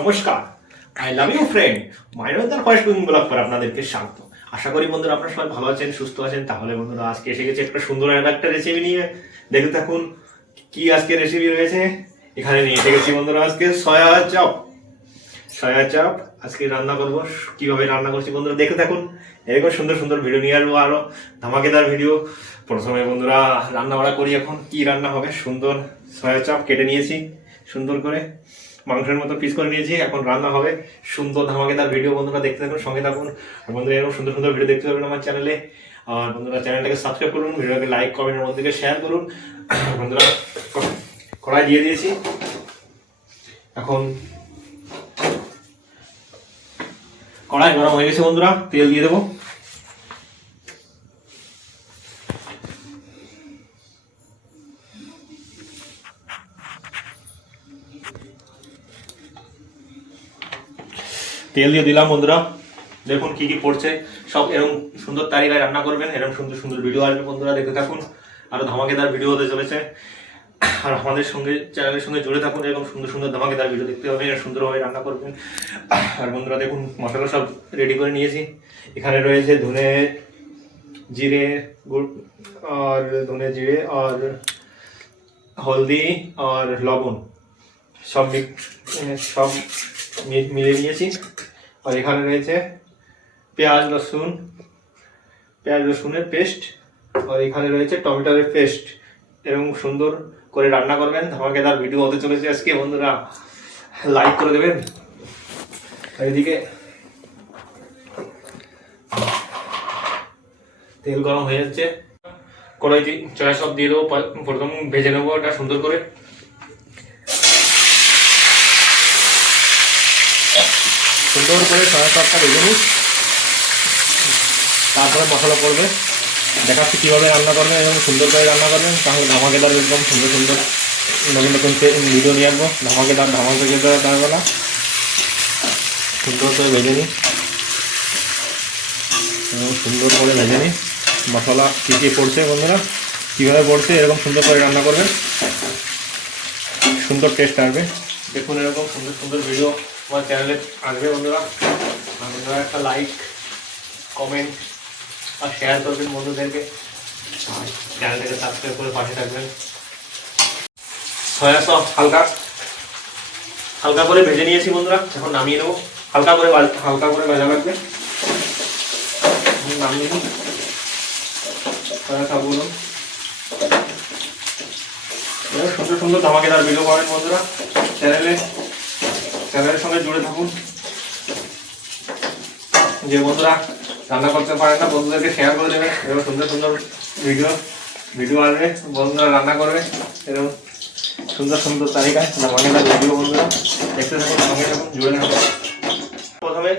নমস্কার, I love you friend. মাইনদার first cooking blog পর আপনাদেরকে স্বাগত। আশা করি বন্ধুরা আপনারা সবাই ভালো আছেন, সুস্থ আছেন। তাহলে বন্ধুরা আজকে এসে গেছে একটা সুন্দর একটা রেসিপি নিয়ে। দেখতে থাকুন কি আজকে রেসিপি রয়েছে। এখানে নিয়ে এসে গেছি বন্ধুরা আজকে সয়া চপ। সয়া চপ আজকে রান্না করবো। কিভাবে রান্না করছি বন্ধুরা দেখতে থাকুন। এরকম সুন্দর সুন্দর ভিডিও নিয়ে আসবো, আরো ধামাকেদার ভিডিও। প্রথমে বন্ধুরা রান্না বাড়া করি। এখন কি রান্না হবে, সুন্দর সয়া চপ কেটে নিয়েছি সুন্দর করে, মাংসের মতো পিস করে নিয়েছি। এখন রান্না হবে, সুন্দর ধামাকেদার ভিডিও। বন্ধুরা দেখতে থাকুন, সঙ্গে থাকুন। আর বন্ধুরা এরকম সুন্দর সুন্দর ভিডিও দেখতে পারবেন আমার চ্যানেলে। আর বন্ধুরা চ্যানেলটাকে সাবস্ক্রাইব করুন, ভিডিওটাকে লাইক কমেন্টের মধ্যে শেয়ার করুন। বন্ধুরা কড়াই দিয়ে দিয়েছি। এখন কড়াই গরম হয়ে গেছে বন্ধুরা, তেল দিয়ে দেবো। তেল দিয়ে দিলাম বন্ধুরা। দেখুন কি কি পড়ছে, সব এরকম সুন্দর তালিকায় রান্না করবেন। এরকম সুন্দর সুন্দর ভিডিও আসবে বন্ধুরা, দেখতে থাকুন। আরো ধামাকেদার ভিডিও হতে চলেছে। আর আমাদের সঙ্গে চ্যানেলের সঙ্গে জুড়ে থাকুন। এরকম সুন্দর সুন্দর ধামাকেদার ভিডিও দেখতে হবে, সুন্দরভাবে রান্না করবেন। আর বন্ধুরা দেখুন মশলা সব রেডি করে নিয়েছি। এখানে রয়েছে ধনে জিরে গুড় আর ধনে জিরে আর হলদি আর লবণ, সব মিলিয়ে নিয়েছি। আর এখানে রয়েছে পেঁয়াজ রসুনের পেস্ট। আর এখানে রয়েছে টমেটোর পেস্ট। এরকম সুন্দর করে রান্না করবেন, ধামাকেদার ভিডিও হতে চলেছে আজকে। বন্ধুরা লাইক করে দেবেন। আর এদিকে তেল গরম হয়ে যাচ্ছে, কড়াইতে সয়া সস দিয়ে দেবো। প্রথম ভেজে নেবো এটা সুন্দর করে। সুন্দর করে সয়া সসটা ভেজে নিই, তারপরে মশলা পড়বে। দেখাচ্ছি কীভাবে রান্না করবেন, এবং সুন্দর করে রান্না করবেন। তাহলে ধামাকেদার একদম সুন্দর সুন্দর নতুন নতুন ভিডিও নিয়ে আসবো। ধামাকেদার তারবেলা সুন্দর করে ভেজে নিই, এবং সুন্দর করে ভেজে নিই। মশলা কী কী পড়ছে বন্ধুরা, কীভাবে পড়ছে, এরকম সুন্দর করে রান্না করবেন, সুন্দর টেস্ট আসবে। দেখুন এরকম সুন্দর সুন্দর ভিডিও আমার চ্যানেলে আসবে বন্ধুরা। আর বন্ধুরা একটা লাইক কমেন্ট আর শেয়ার করবেন বন্ধুদেরকে। চ্যানেলটাকে সাবস্ক্রাইব করে পাশে থাকবেন। সয়া সস হালকা করে ভেজে নিয়েছি বন্ধুরা। এখন নামিয়ে নেবো। হালকা করে ভাজা লাগবে। নামিয়ে নিই সয়া সসগুলো। সুন্দর সুন্দর ধামাকেদার ভিডিও পাবেন বন্ধুরা চ্যানেলের সঙ্গে জুড়ে থাকুন। যে বন্ধুরা রান্না করতে পারে না, বন্ধুদেরকে শেয়ার করে দেবেন। এরকম সুন্দর সুন্দর ভিডিও আসবে, বন্ধুরা রান্না করবে। এরকম সুন্দর সুন্দর তালিকায় ধামাকেদার ভিডিও বন্ধুরা দেখতে থাকুন, সঙ্গে থাকুন, জুড়ে থাকুন। প্রথমে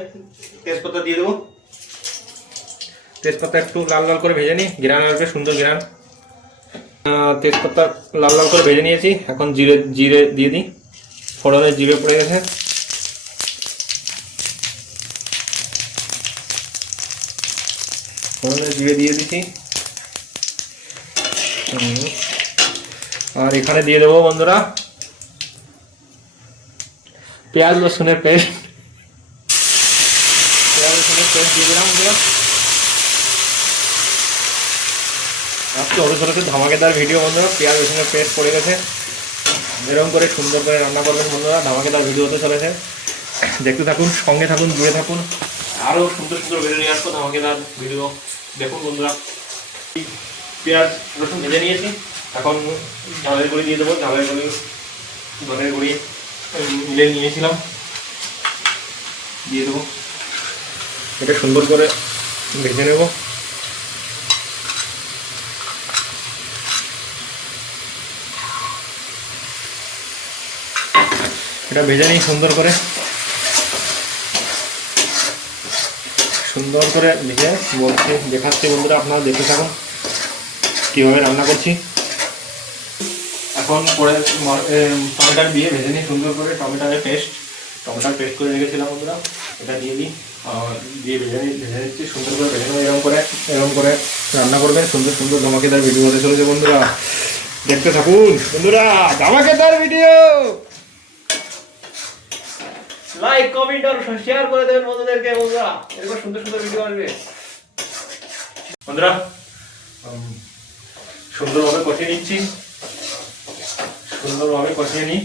তেজপাতা দিয়ে দেবো। তেজপাতা একটু লাল লাল করে ভেজে নিই, ঘ্রাণ আসবে, সুন্দর ঘ্রাণ। তেজপাতা লাল লাল করে ভেজে নিয়েছি। এখন জিরে দিয়ে দিই। ফোড়নে জিরে পড়ে গেছে। ফোড়নে জিরে দিয়ে দিচ্ছি। আর এখানে দিয়ে দেবো বন্ধুরা পেঁয়াজ রসুনের পেস্ট দিয়ে দিলাম বন্ধুরা। আজকে হতে চলেছে ধামাকেদার ভিডিও বন্ধুরা। পেঁয়াজ রসুনের পেস্ট পড়ে গেছে। এরকম করে সুন্দর করে রান্না করবেন বন্ধুরা, ধামাকেদার ভিডিও হতে চলেছে। দেখতে থাকুন, সঙ্গে থাকুন, জুড়ে থাকুন। আরও সুন্দর সুন্দর ভিডিও নিয়ে আসবো, ধামাকেদার ভিডিও দেখুন বন্ধুরা। পেঁয়াজ রসুন ভেজে নিয়েছি। এখন ঝালের গুঁড়ি দিয়ে দেবো। ধনের গুঁড়ি মিলে নিয়েছিলাম, দিয়ে দেবো। এটা সুন্দর করে ভেজে নেব। এটা ভেজে নিই সুন্দর করে ভেজে দেখাচ্ছি বন্ধুরা। আপনারা দেখতে থাকুন কীভাবে রান্না করছি। এখন পরে টমেটো দিয়ে ভেজে নিই সুন্দর করে। টমেটোর পেস্ট করে রেখেছিলাম বন্ধুরা, এটা দিয়ে দিই। দিয়ে ভেজে নিচ্ছি সুন্দর করে ভেজে নেবো। এরকম করে রান্না করবেন। সুন্দর সুন্দর ধামাকেদার ভিডিও হতে চলেছে বন্ধুরা, দেখতে থাকুন বন্ধুরা, ধামাকেদার ভিডিও। লাইক কমেন্ট আর শেয়ার করে দেবেন বন্ধুদেরকে। বন্ধুরা এরকম সুন্দর সুন্দর ভিডিও আসবে বন্ধুরা। সুন্দরভাবে কষিয়ে নিচ্ছি, সুন্দরভাবে কষিয়ে নিই।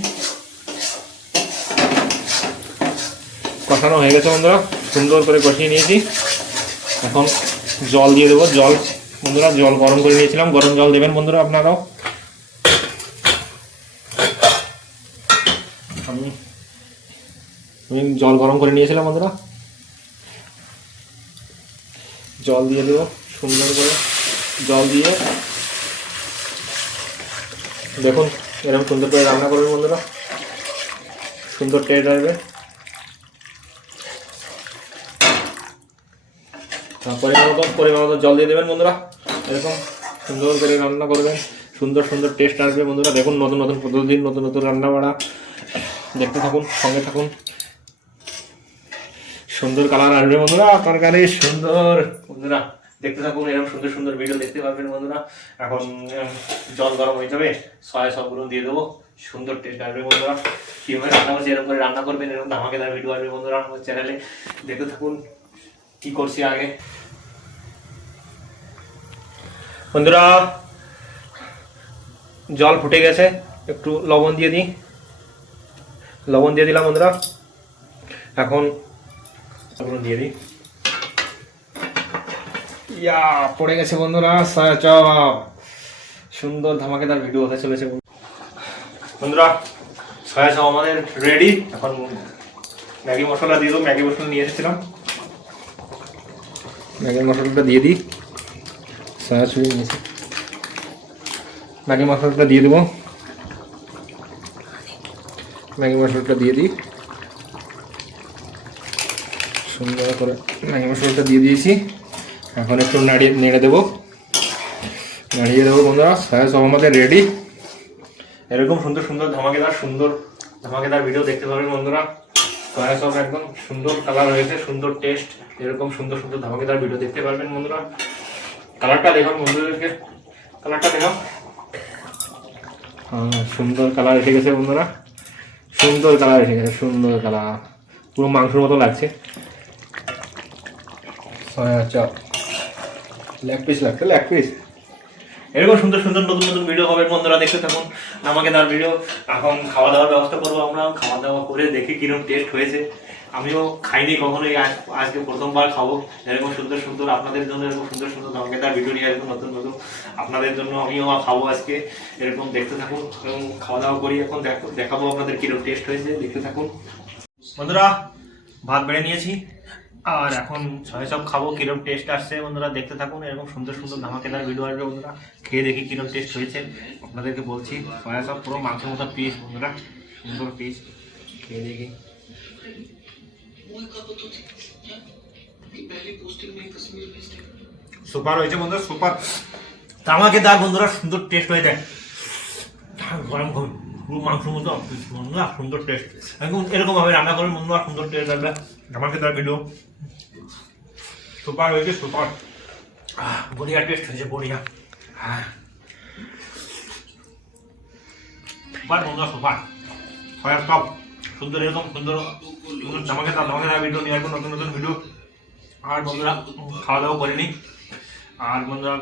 কষানো হয়ে গেছে বন্ধুরা, সুন্দর করে কষিয়ে নিয়েছি। এখন জল দিয়ে দেবো। জল বন্ধুরা, জল গরম করে নিয়েছিলাম, গরম জল দেবেন বন্ধুরা আপনারাও। আমি জল গরম করে নিয়েছিলাম বন্ধুরা, জল দিয়ে দেবো সুন্দর করে। জল দিয়ে দেখুন এরকম সুন্দর করে রান্না করবেন বন্ধুরা, সুন্দর টেস্ট আসবে। পরিমাণ মতো জল দিয়ে দেবেন বন্ধুরা। এরকম সুন্দর করে রান্না করবেন, সুন্দর সুন্দর টেস্ট আসবে বন্ধুরা। দেখুন নতুন নতুন পদ্ধতি, নতুন নতুন রান্না বাড়া, দেখতে থাকুন, সঙ্গে থাকুন। সুন্দর কালার আসবে বন্ধুরা তরকারি, সুন্দর বন্ধুরা দেখতে থাকুন। এরকম সুন্দর সুন্দর ভিডিও দেখতে পারবেন বন্ধুরা। এখন জল গরম হয়ে যাবে, সয়া সসগুলো দিয়ে দেবো, সুন্দর টেস্ট আসবে বন্ধুরা। কীভাবে রান্না করছি এরকম করে রান্না করবেন, এরকম ধামাকেদার ভিডিও আসবে বন্ধুরা আমার চ্যানেলে। দেখতে থাকুন কি করছি আগে বন্ধুরা। জল ফুটে গেছে, একটু লবণ দিয়ে দিই, লবণ দিয়ে দিলাম বন্ধুরা। এখন দিয়ে দিই। ইয়া পড়ে গেছে বন্ধুরা সয়া চপ, সুন্দর ধামাকেদার ভিডিও হতে চলেছে বন্ধুরা। সয়া চপ আমাদের রেডি। এখন ম্যাগি মশলা দিয়ে দেবো, ম্যাগি মশলা নিয়ে এসেছিলাম, ম্যাগি মশলাটা দিয়ে দিই। সয়া চপ নিয়েছি, ম্যাগি মশলাটা দিয়ে দেবো, ম্যাগি মশলাটা দিয়ে দিই সুন্দর করে। ম্যাগি মশলাটা দিয়ে দিয়েছি, এখন একটু নেড়ে দেবো, নাড়িয়ে দেবো বন্ধুরা। সয়া চপ আমাদের রেডি। এরকম সুন্দর সুন্দর ধামাকেদার ভিডিও দেখতে পাবেন বন্ধুরা। সয়া চপ একদম সুন্দর কালার হয়েছে, সুন্দর টেস্ট। এরকম সুন্দর সুন্দর ধামাকেদার ভিডিও দেখতে পারবেন বন্ধুরা। কালারটা দেখান বন্ধুদেরকে, কালারটা দেখাও। সুন্দর কালার এসে গেছে বন্ধুরা, সুন্দর কালার এসে গেছে, সুন্দর কালার, পুরো মাংসের মতো লাগছে। সয়া চপ লেগ পিস লাগছে, লেগ পিস। এরকম সুন্দর সুন্দর নতুন নতুন ভিডিও হবে বন্ধুরা, দেখতে থাকুন ধামাকেদার ভিডিও। এখন খাওয়া দাওয়ার ব্যবস্থা করবো আমরা, খাওয়া দাওয়া করে দেখি কিরকম টেস্ট হয়েছে। আমিও খাইনি কখনোই, আজকে প্রথমবার খাবো। এরকম সুন্দর সুন্দর আপনাদের জন্য এরকম সুন্দর সুন্দর ধামাকেদার ভিডিও নিয়ে আসবো নতুন নতুন আপনাদের জন্য। আমিও খাবো আজকে, এরকম দেখতে থাকুন এবং খাওয়া দাওয়া করি। এখন দেখাবো আপনাদের কিরকম টেস্ট হয়েছে, দেখতে থাকুন বন্ধুরা। ভাত বেড়ে নিয়েছি আর এখন সয়া চপ খাবো, কিরকম টেস্ট আসছে বন্ধুরা দেখতে থাকুন। এরকম সুন্দর সুন্দর ধামাকেদার ভিডিও আসবে বন্ধুরা, খেয়ে দেখি কিরকম টেস্ট হয়েছে আপনাদেরকে বলছি। সয়া চপ পুরো মাংসের মতো পিস বন্ধুরা, সুন্দর পিস, খেয়ে দেখি। সুপার হয়েছে বন্ধুরা, সুপার ধামাকেদার বন্ধুরা, সুন্দর টেস্ট হয়ে যায়। গরম গরম পুরো মাংসের মতো বন্ধুরা, সুন্দর টেস্ট। এরকম ভাবে রান্না করবেন বন্ধুরা, সুন্দর টেস্ট আসবে। ধামাকেদার ভিডিও, সুপার হয়েছে, সুপার, বড়িয়া টেস্ট হয়েছে, বড়িয়া। সুপার বন্ধুরা, সুপার। সয়া চপ সুন্দর, এরকম সুন্দর ধামাকেদার ভিডিও নিয়ে আসবো, নতুন নতুন ভিডিও। আর বন্ধুরা খাওয়া দাওয়া করিনি, আর বন্ধুরা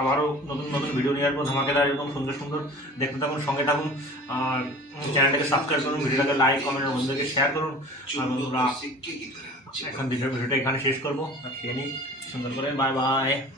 আবারও নতুন নতুন ভিডিও নিয়ে আসবো ধামাকেদার, এরকম সুন্দর সুন্দর দেখতে থাকুন, সঙ্গে থাকুন। আর চ্যানেলটাকে সাবস্ক্রাইব করুন, ভিডিওটাকে লাইক কমেন্ট বন্ধুদেরকে শেয়ার করুন। আর বন্ধুরা এখন ভিডিওটা এখানে শেষ করবো, আর খেয়ে নিই সুন্দর করে। Bye bye.